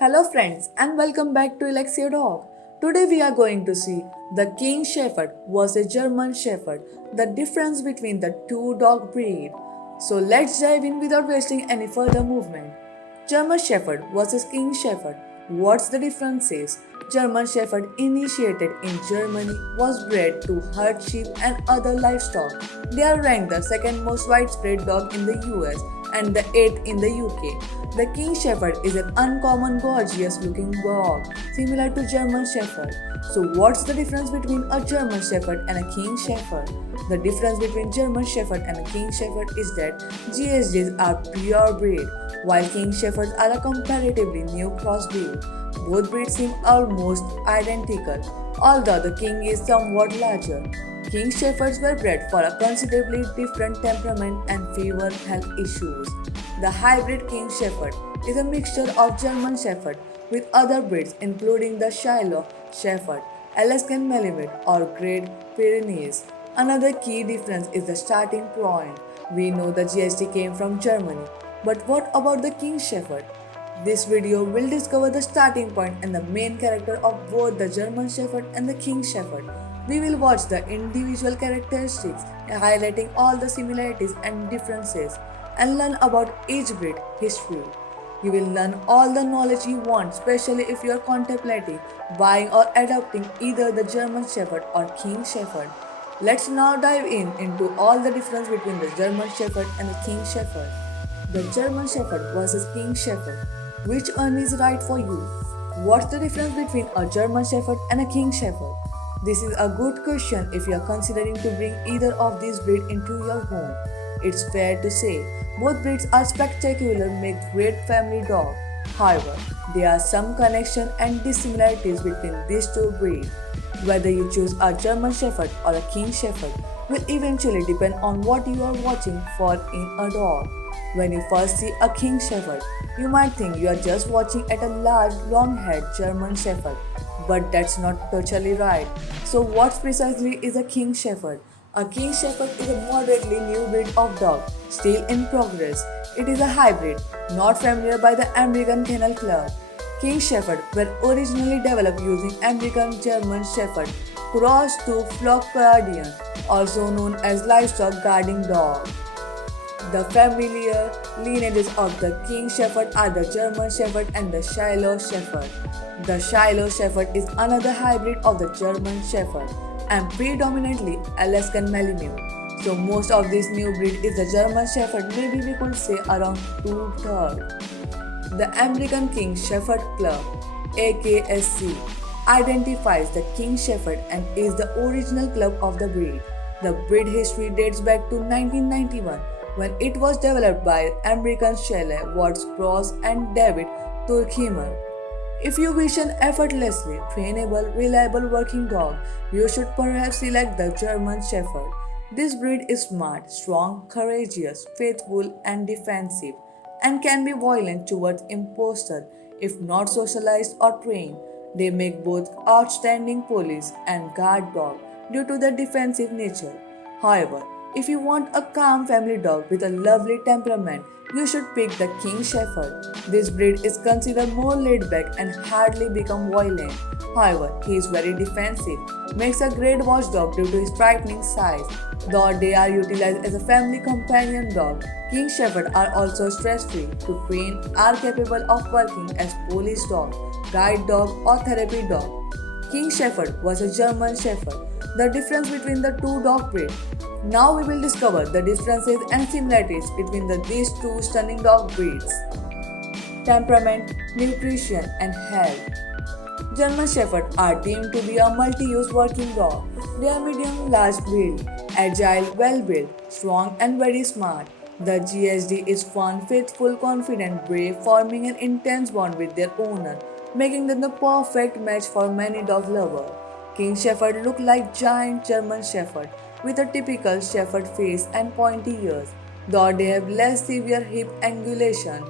Hello friends and welcome back to Alexia Dog. Today we are going to see the King Shepherd versus German Shepherd, the difference between the two dog breed. So let's dive in without wasting any further movement. German Shepherd versus King Shepherd. What's the difference is? German Shepherd initiated in Germany was bred to herd sheep and other livestock. They are ranked the second most widespread dog in the US and the eighth in the UK. The King Shepherd is an uncommon, gorgeous looking dog, similar to German Shepherd. So, what's the difference between a German Shepherd and a King Shepherd? The difference between German Shepherd and a King Shepherd is that GSDs are pure breed, while King Shepherds are a comparatively new crossbreed. Both breeds seem almost identical, although the King is somewhat larger. King Shepherds were bred for a considerably different temperament and fewer health issues. The hybrid King Shepherd is a mixture of German Shepherd with other breeds including the Shiloh Shepherd, Alaskan Malamute, or Great Pyrenees. Another key difference is the starting point. We know the GST came from Germany, but what about the King Shepherd? This video will discover the starting point and the main character of both the German Shepherd and the King Shepherd. We will watch the individual characteristics, highlighting all the similarities and differences, and learn about each breed history. You will learn all the knowledge you want, especially if you are contemplating buying or adopting either the German Shepherd or King Shepherd. Let's now dive into all the difference between the German Shepherd and the King Shepherd. The German Shepherd versus King Shepherd. Which one is right for you? What's the difference between a German Shepherd and a King Shepherd? This is a good question if you are considering to bring either of these breeds into your home. It's fair to say both breeds are spectacular, make great family dog. However, there are some connection and dissimilarities between these two breeds. Whether you choose a German Shepherd or a King Shepherd will eventually depend on what you are watching for in a dog. When you first see a King Shepherd, you might think you are just watching at a large, long-haired German Shepherd, but that's not totally right. So, what precisely is a King Shepherd? A King Shepherd is a moderately new breed of dog, still in progress. It is a hybrid, not familiar by the American Kennel Club. King Shepherd were originally developed using American German Shepherd crossed to Flock Guardian, also known as livestock guarding dog. The familiar lineages of the King Shepherd are the German Shepherd and the Shiloh Shepherd. The Shiloh Shepherd is another hybrid of the German Shepherd and predominantly Alaskan Malamute. So most of this new breed is the German Shepherd, maybe we could say around two-thirds. The American King Shepherd Club (AKSC) identifies the King Shepherd and is the original club of the breed. The breed history dates back to 1991 when it was developed by American Shelley Watts Cross and David Turkheimer. If you wish an effortlessly trainable, reliable working dog, you should perhaps select the German Shepherd. This breed is smart, strong, courageous, faithful, and defensive, and can be violent towards imposters if not socialized or trained. They make both outstanding police and guard dog due to their defensive nature. However, if you want a calm family dog with a lovely temperament, you should pick the King Shepherd. This breed is considered more laid back and hardly become violent. However, he is very defensive, makes a great watchdog due to his frightening size. Though they are utilized as a family companion dog, King Shepherd are also stress-free to train, are capable of working as police dog, guide dog, or therapy dog. King Shepherd was a German Shepherd. The difference between the two dog breeds. Now we will discover the differences and similarities between these two stunning dog breeds. Temperament, nutrition, and health. German Shepherds are deemed to be a multi-use working dog. They are medium-large build, agile, well-built, strong, and very smart. The GSD is fun, faithful, confident, brave, forming an intense bond with their owner, making them the perfect match for many dog lovers. King Shepherd look like giant German Shepherd with a typical Shepherd face and pointy ears, though they have less severe hip angulation.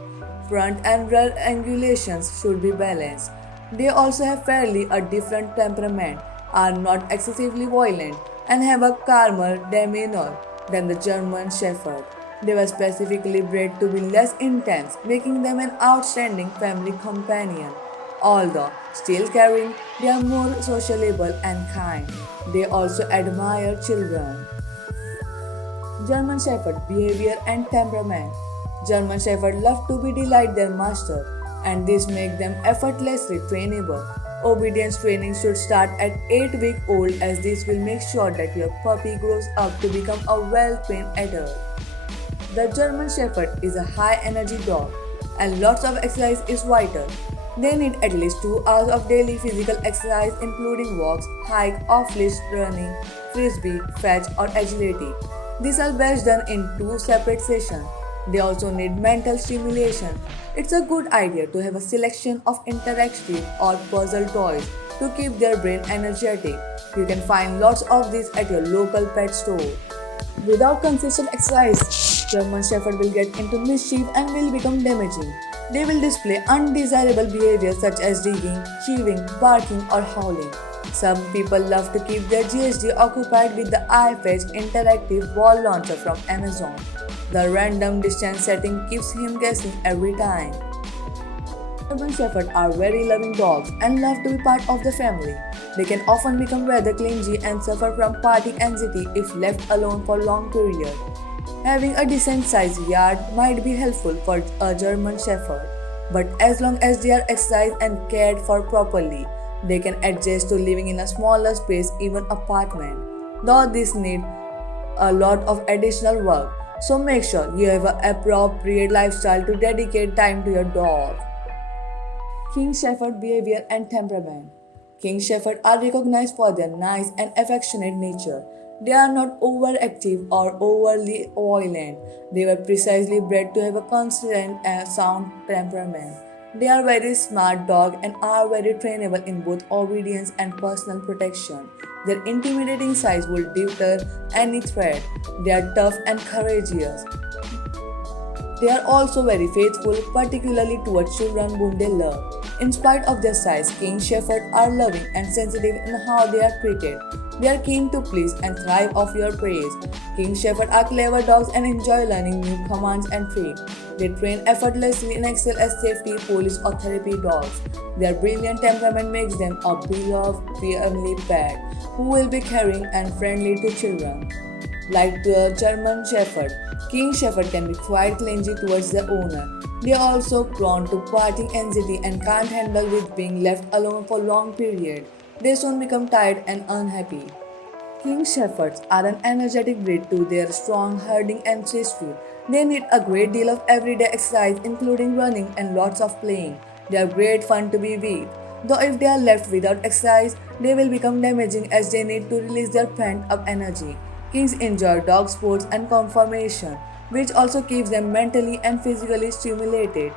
Front and rear angulations should be balanced. They also have fairly a different temperament, are not excessively violent, and have a calmer demeanor than the German Shepherd. They were specifically bred to be less intense, making them an outstanding family companion. Although still caring, they are more sociable and kind. They also admire children. German Shepherd behavior and temperament. German Shepherd love to be delight their master, and this make them effortlessly trainable. Obedience training should start at 8 weeks old, as this will make sure that your puppy grows up to become a well-trained adult. The German Shepherd is a high energy dog, and lots of exercise is vital. They need at least 2 hours of daily physical exercise, including walks, hike, off-leash running, frisbee, fetch, or agility. These are best done in 2 separate sessions. They also need mental stimulation. It's a good idea to have a selection of interactive or puzzle toys to keep their brain energetic. You can find lots of these at your local pet store. Without consistent exercise, German Shepherd will get into mischief and will become damaging. They will display undesirable behaviors such as digging, chewing, barking, or howling. Some people love to keep their GHD occupied with the iFetch interactive ball launcher from Amazon. The random distance setting keeps him guessing every time. German Shepherds are very loving dogs and love to be part of the family. They can often become rather clingy and suffer from party anxiety if left alone for long periods. Having a decent sized yard might be helpful for a German Shepherd, but as long as they are exercised and cared for properly, they can adjust to living in a smaller space, even apartment. Though this need a lot of additional work, so make sure you have an appropriate lifestyle to dedicate time to your dog. King Shepherd behavior and temperament. King Shepherds are recognized for their nice and affectionate nature. They are not overactive or overly violent. They were precisely bred to have a constant and sound temperament. They are very smart dogs and are very trainable in both obedience and personal protection. Their intimidating size will deter any threat. They are tough and courageous. They are also very faithful, particularly towards children whom they love. In spite of their size, King Shepherds are loving and sensitive in how they are treated. They are keen to please and thrive off your praise. King Shepherds are clever dogs and enjoy learning new commands and tricks. They train effortlessly and excel as safety, police, or therapy dogs. Their brilliant temperament makes them a beloved family pet who will be caring and friendly to children. Like the German Shepherd, King Shepherd can be quite clingy towards the owner. They are also prone to parting anxiety and can't handle with being left alone for long periods. They soon become tired and unhappy. King Shepherds are an energetic breed to their strong herding ancestry. They need a great deal of everyday exercise, including running and lots of playing. They are great fun to be with. Though if they are left without exercise, they will become damaging as they need to release their pent-up energy. Kings enjoy dog sports and conformation, which also keeps them mentally and physically stimulated.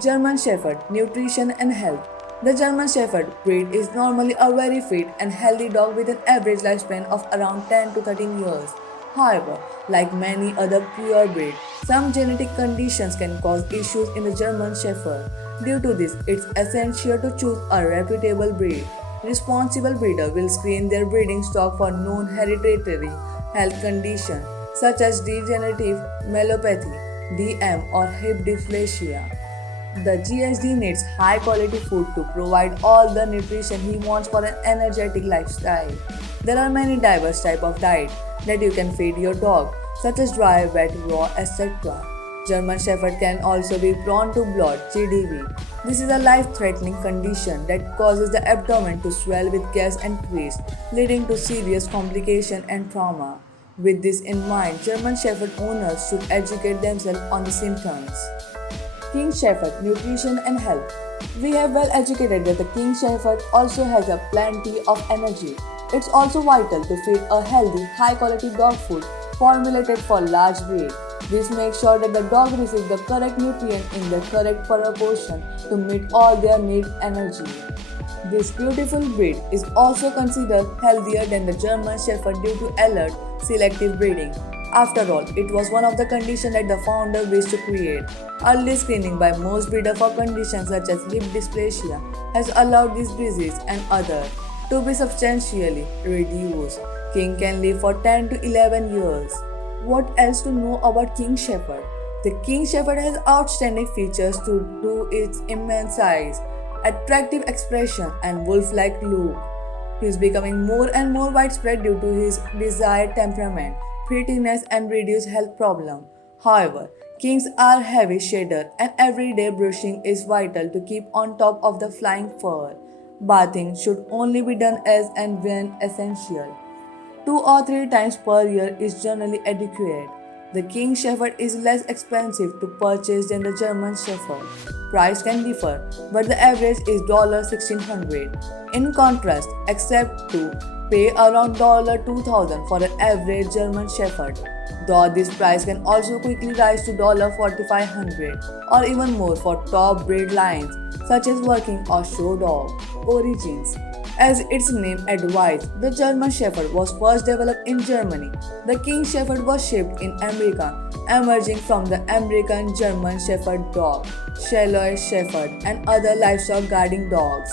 German Shepherd Nutrition and Health. The German Shepherd breed is normally a very fit and healthy dog with an average lifespan of around 10 to 13 years. However, like many other pure breeds, some genetic conditions can cause issues in the German Shepherd. Due to this, it's essential to choose a reputable breed. Responsible breeder will screen their breeding stock for known hereditary health conditions such as degenerative myelopathy, DM, or hip dysplasia. The GHD needs high quality food to provide all the nutrition he wants for an energetic lifestyle. There are many diverse types of diet that you can feed your dog, such as dry, wet, raw, etc. German Shepherd can also be prone to bloat, GDV. This is a life-threatening condition that causes the abdomen to swell with gas and twist, leading to serious complications and trauma. With this in mind, German Shepherd owners should educate themselves on the symptoms. King Shepherd Nutrition and Health. We have well educated that the King Shepherd also has a plenty of energy. It's also vital to feed a healthy, high-quality dog food formulated for large breed. This makes sure that the dog receives the correct nutrient in the correct proportion to meet all their need energy. This beautiful breed is also considered healthier than the German Shepherd due to alert, selective breeding. After all, it was one of the conditions that the founder wished to create. Early screening by most breeders for conditions such as hip dysplasia has allowed this disease and others to be substantially reduced. King can live for 10 to 11 years. What else to know about King Shepherd? The King Shepherd has outstanding features due to its immense size, attractive expression, and wolf like look. He is becoming more and more widespread due to his desired temperament, prettiness, and reduced health problem. However, kings are heavy shader and everyday brushing is vital to keep on top of the flying fur. Bathing should only be done as and when essential. 2 or 3 times per year is generally adequate. The King Shepherd is less expensive to purchase than the German Shepherd. Price can differ, but the average is $1,600. In contrast, accept to pay around $2,000 for an average German Shepherd. Though this price can also quickly rise to $4,500 or even more for top breed lines such as working or show dog. Origins. As its name advised, the German Shepherd was first developed in Germany. The King Shepherd was shaped in America, emerging from the American German Shepherd dog, Charolais Shepherd, and other livestock guarding dogs.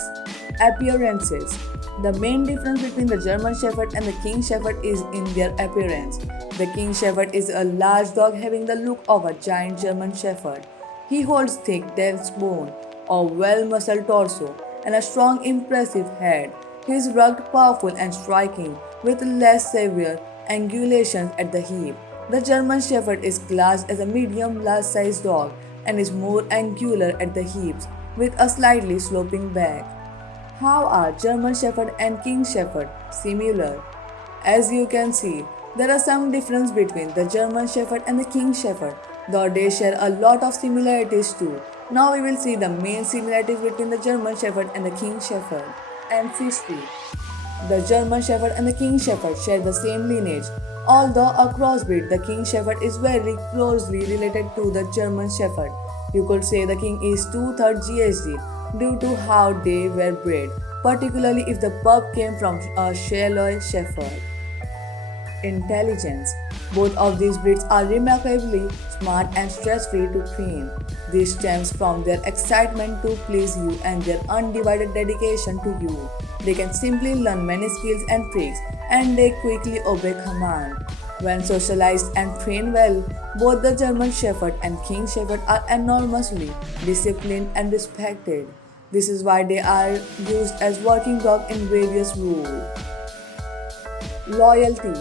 Appearances. The main difference between the German Shepherd and the King Shepherd is in their appearance. The King Shepherd is a large dog having the look of a giant German Shepherd. He holds thick, dense bone, a well-muscled torso, and a strong, impressive head. He is rugged, powerful, and striking, with less severe angulations at the hip. The German Shepherd is classed as a medium large-sized dog and is more angular at the hips, with a slightly sloping back. How are German Shepherd and King Shepherd similar? As you can see, there are some difference between the German Shepherd and the King Shepherd, though they share a lot of similarities too. Now we will see the main similarities between the German Shepherd and the King Shepherd. Ancestry. The German Shepherd and the King Shepherd share the same lineage. Although a crossbreed, the King Shepherd is very closely related to the German Shepherd. You could say the King is two-thirds GSD due to how they were bred, particularly if the pup came from a Charolais Shepherd. Intelligence. Both of these breeds are remarkably smart and stress-free to train. This stems from their excitement to please you and their undivided dedication to you. They can simply learn many skills and tricks, and they quickly obey command. When socialized and trained well, both the German Shepherd and King Shepherd are enormously disciplined and respected. This is why they are used as working dog in various roles. Loyalty.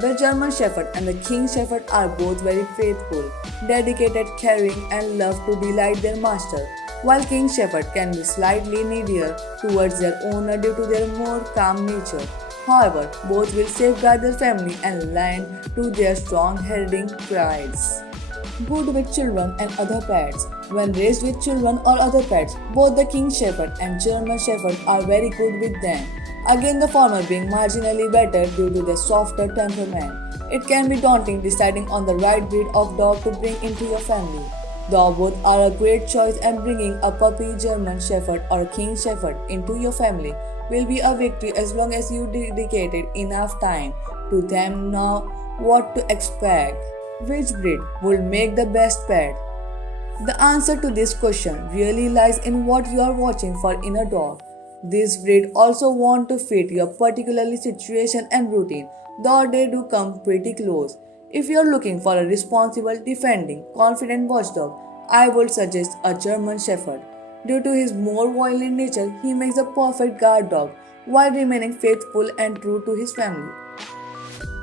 The German Shepherd and the King Shepherd are both very faithful, dedicated, caring, and love to delight their master, while King Shepherd can be slightly needier towards their owner due to their more calm nature. However, both will safeguard their family and lend to their strong herding prides. Good with children and other pets. When raised with children or other pets, both the King Shepherd and German Shepherd are very good with them. Again, the former being marginally better due to their softer temperament. It can be daunting deciding on the right breed of dog to bring into your family. Though both are a great choice, and bringing a puppy German Shepherd or King Shepherd into your family will be a victory as long as you dedicated enough time to them know what to expect. Which breed would make the best pet? The answer to this question really lies in what you are watching for in a dog. This breed also want to fit your particular situation and routine, though they do come pretty close. If you are looking for a responsible, defending, confident watchdog, I would suggest a German Shepherd. Due to his more violent nature, he makes a perfect guard dog while remaining faithful and true to his family.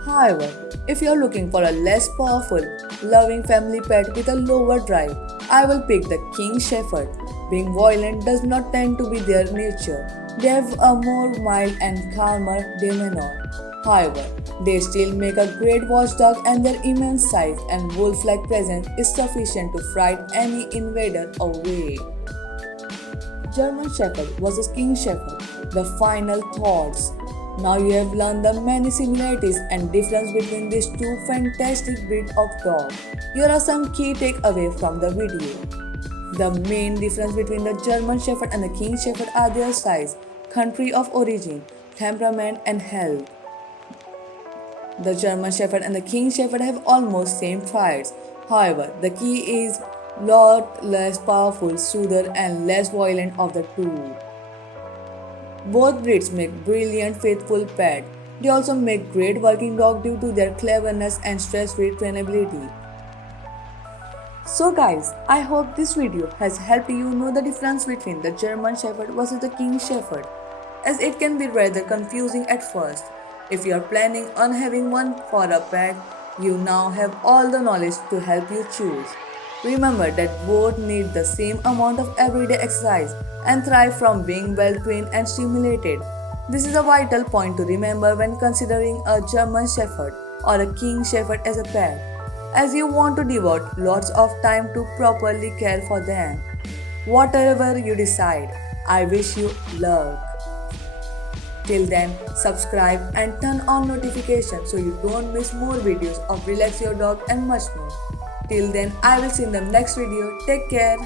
However, if you are looking for a less powerful, loving family pet with a lower drive, I will pick the King Shepherd. Being violent does not tend to be their nature. They have a more mild and calmer demeanor. However, they still make a great watchdog, and their immense size and wolf-like presence is sufficient to frighten any invader away. German Shepherd versus King Shepherd. The final thoughts. Now you have learned the many similarities and difference between these two fantastic breeds of dog. Here are some key takeaways from the video. The main difference between the German Shepherd and the King Shepherd are their size, country of origin, temperament, and health. The German Shepherd and the King Shepherd have almost same traits. However, the key is lot less powerful, soother, and less violent of the two. Both breeds make brilliant, faithful pets. They also make great working dog due to their cleverness and stress-free trainability. So guys, I hope this video has helped you know the difference between the German Shepherd versus the King Shepherd, as it can be rather confusing at first. If you are planning on having one for a pet, you now have all the knowledge to help you choose. Remember that both need the same amount of everyday exercise and thrive from being well trained and stimulated. This is a vital point to remember when considering a German Shepherd or a King Shepherd as a pet, as you want to devote lots of time to properly care for them. Whatever you decide, I wish you luck. Till then, subscribe and turn on notifications so you don't miss more videos of Relax Your Dog and much more. Till then, I will see you in the next video. Take care.